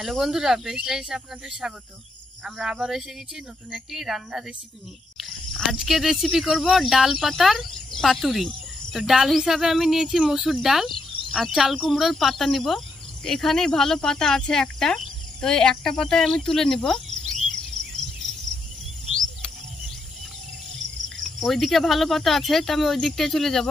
হ্যালো বন্ধুরা, বেস্ট রাইসে আপনাদের স্বাগত। আমরা আবার এসে গেছি নতুন একটি রান্নার রেসিপি নিয়ে। আজকে রেসিপি করব ডাল পাতার পাতুরি। তো ডাল হিসাবে আমি নিয়েছি মসুর ডাল আর চাল কুমড়োর পাতা নিব। তো এখানে ভালো পাতা আছে একটা, তো একটা পাতায় আমি তুলে নিব। ওইদিকে ভালো পাতা আছে, তো আমি ওই দিকটায় চলে যাব।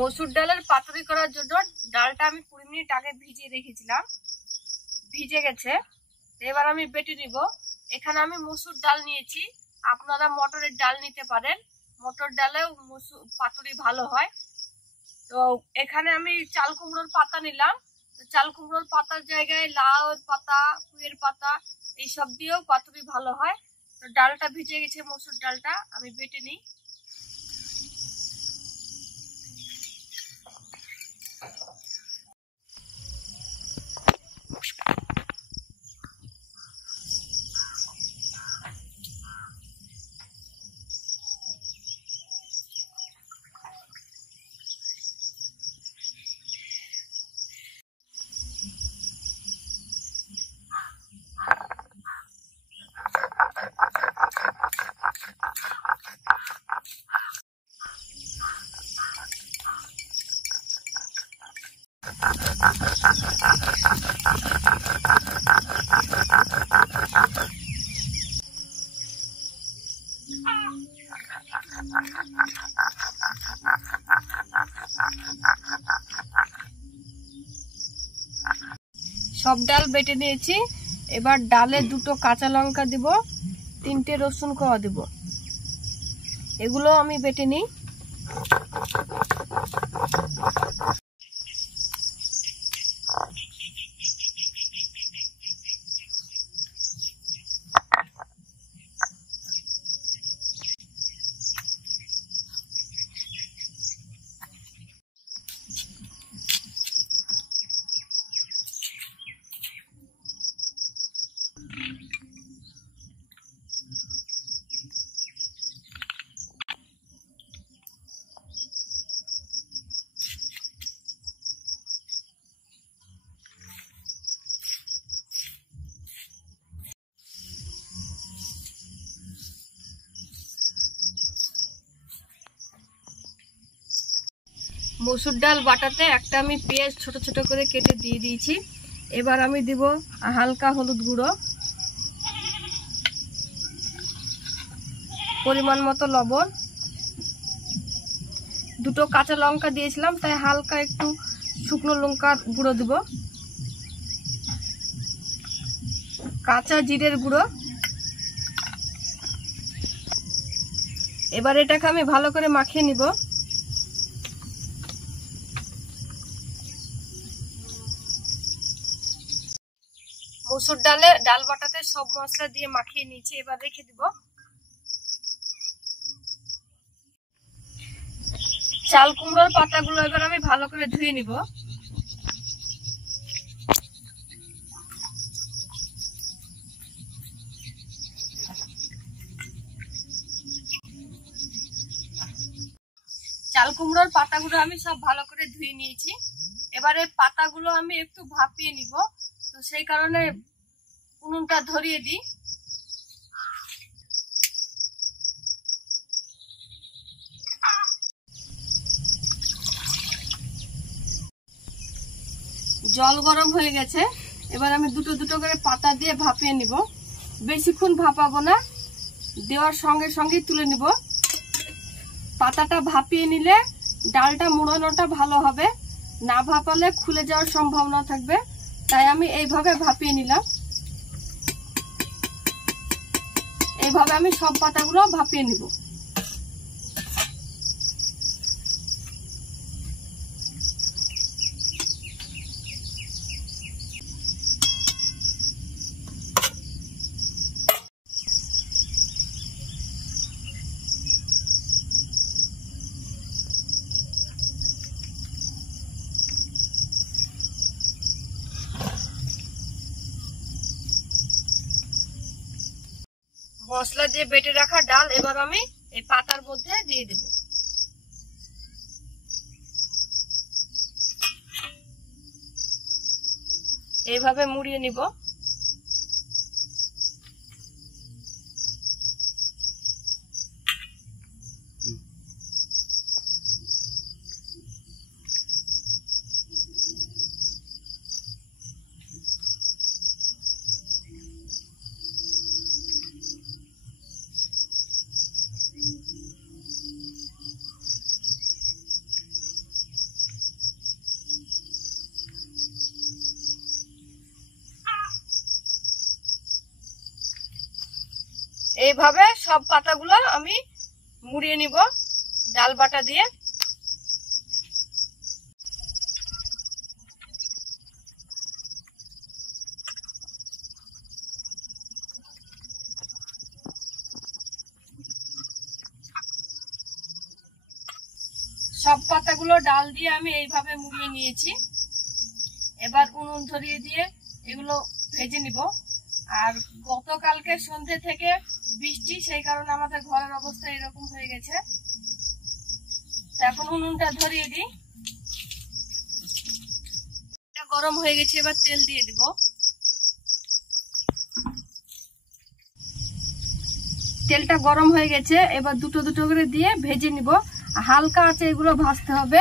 মসুর ডালের পাতুরি করার জন্য ডালটা আমি 20 মিনিট আগে ভিজিয়ে রেখেছিলাম, ভিজে গেছে। এবার আমি বেটে নিব। এখানে আমি মসুর ডাল নিয়েছি, আপনারা মটরের ডাল নিতে পারেন, মটর ডালেও পাতুরি ভালো হয়। তো এখানে আমি চাল কুমড়োর পাতা নিলাম। তো চাল কুমড়োর পাতার জায়গায় লাউ পাতা, পুঁইয়ের পাতা এইসব দিয়েও পাতুরি ভালো হয়। তো ডালটা ভিজে গেছে, মসুর ডালটা আমি বেটে নিই। সব ডাল বেটে নিয়েছি। এবার ডালে 2টো কাঁচা লঙ্কা দিব, 3টে রসুন কোয়া দিব। এগুলো আমি বেটে নিই। মসুর ডাল বাটাতে একটা আমি পেঁয়াজ ছোট ছোট করে কেটে দিয়ে দিয়েছি। এবার আমি দিব হালকা হলুদ গুঁড়ো, পরিমাণ মতো লবণ, 2টো কাঁচা লঙ্কা দিয়েছিলাম, তাই হালকা একটু শুকনো লঙ্কার গুঁড়ো দিব, কাঁচা জিরের গুঁড়ো। এবার এটাকে আমি ভালো করে মাখিয়ে নিব। মসুর ডাল বাটাতে সব মশলা দিয়ে মাখিয়ে নিয়েছি, এবার রেখে দিব। চাল কুমড়োর পাতাগুলো এবার আমি ভালো করে ধুয়ে নিব। চাল কুমড়োর পাতাগুলো আমি সব ভালো করে ধুয়ে নিয়েছি। এবারে পাতাগুলো আমি একটু ভাপিয়ে নিব, তো সেই কারণে উনুনটা ধরিয়ে দিই। জল গরম হয়ে গেছে। এবার আমি 2টো করে পাতা দিয়ে ভাপিয়ে নিব। বেশিক্ষণ ভাপাবো না, দেওয়ার সঙ্গে সঙ্গেই তুলে নিব। পাতাটা ভাপিয়ে নিলে ডালটা মুড়ানোটা ভালো হবে, না ভাপালে খুলে যাওয়ার সম্ভাবনা থাকবে, তাই আমি এইভাবে ভাপিয়ে নিলাম। এইভাবে আমি সব পাতাগুলো ভাপিয়ে নিব। মশলা দিয়ে বেটে রাখা ডাল এবার আমি এই পাতার মধ্যে দিয়ে দেব। এইভাবে মুড়িয়ে নিব। এইভাবে সব পাতাগুলো আমি মুড়িয়ে নিব ডাল বাটা দিয়ে। সব পাতাগুলো ডাল দিয়ে আমি এইভাবে মুড়িয়ে নিয়েছি। এবার উনুন ধরিয়ে দিয়ে এগুলো ভেজে নিব। আর গতকালকে সন্ধ্যে থেকে বৃষ্টি, সেই কারণে আমাদের ঘরের অবস্থা এরকম হয়ে গেছে। এখন উনুনটা ধরিয়ে দিই। এটা গরম হয়ে গেছে, এবার তেল দিয়ে দিব। তেলটা গরম হয়ে গেছে, এবার দুটো দুটো করে দিয়ে ভেজে নিব। হালকা আছে এগুলো ভাজতে হবে,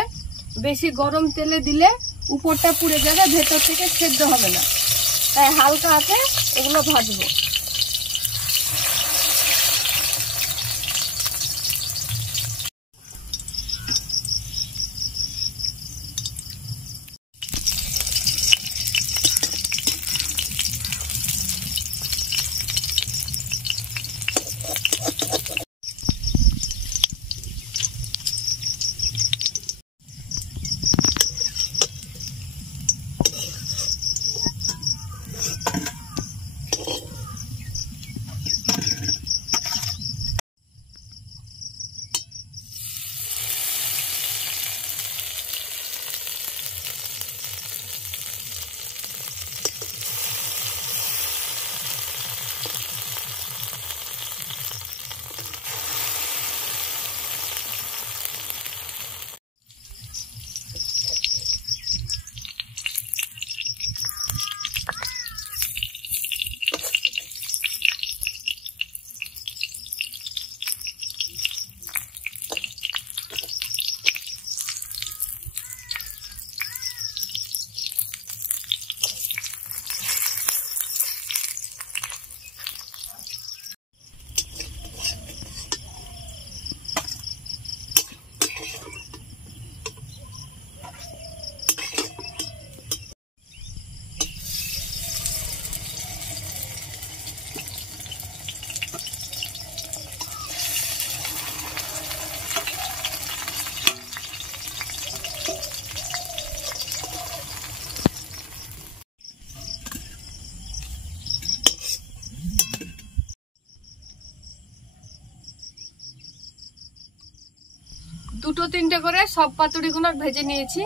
বেশি গরম তেলে দিলে উপরটা পুড়ে যাবে, ভেতর থেকে সেদ্ধ হবে না। তাই হালকা আছে এগুলো ভাজবো। দুটো তিনটে করে সব পাতুড়িগুলো ভেজে নিয়েছি।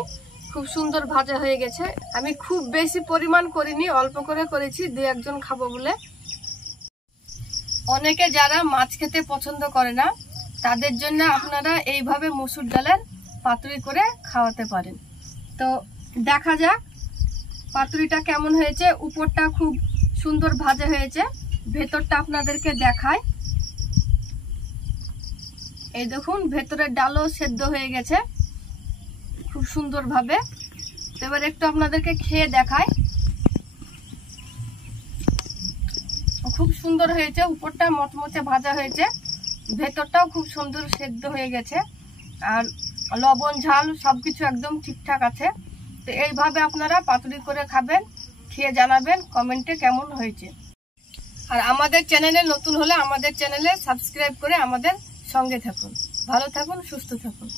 খুব সুন্দর ভাজা হয়ে গেছে। আমি খুব বেশি পরিমাণ করিনি, অল্প করে করেছি, দু একজন খাবো বলে। অনেকে যারা মাছ খেতে পছন্দ করে না, তাদের জন্য আপনারা এইভাবে মসুর ডালের পাতুড়ি করে খাওয়াতে পারেন। তো দেখা যাক পাতুড়িটা কেমন হয়েছে। উপরটা খুব সুন্দর ভাজা হয়েছে, ভেতরটা আপনাদেরকে দেখায়। এই দেখুন, ভেতরের ডালও সেদ্ধ হয়ে গেছে খুব সুন্দর ভাবে। এবার একটু আপনাদেরকে খেয়ে দেখাই। খুব সুন্দর হয়েছে, উপরটা মচমচে ভাজা হয়েছে, ভেতরটাও খুব সুন্দর সেদ্ধ হয়ে গেছে, আর লবণ ঝাল সবকিছু একদম ঠিকঠাক আছে। তো এইভাবে আপনারা পাতুড়ি করে খাবেন, খেয়ে জানাবেন কমেন্টে কেমন হয়েছে। আর আমাদের চ্যানেলে নতুন হলে আমাদের চ্যানেলে সাবস্ক্রাইব করে আমাদের সঙ্গে থাকুন। ভালো থাকুন, সুস্থ থাকুন।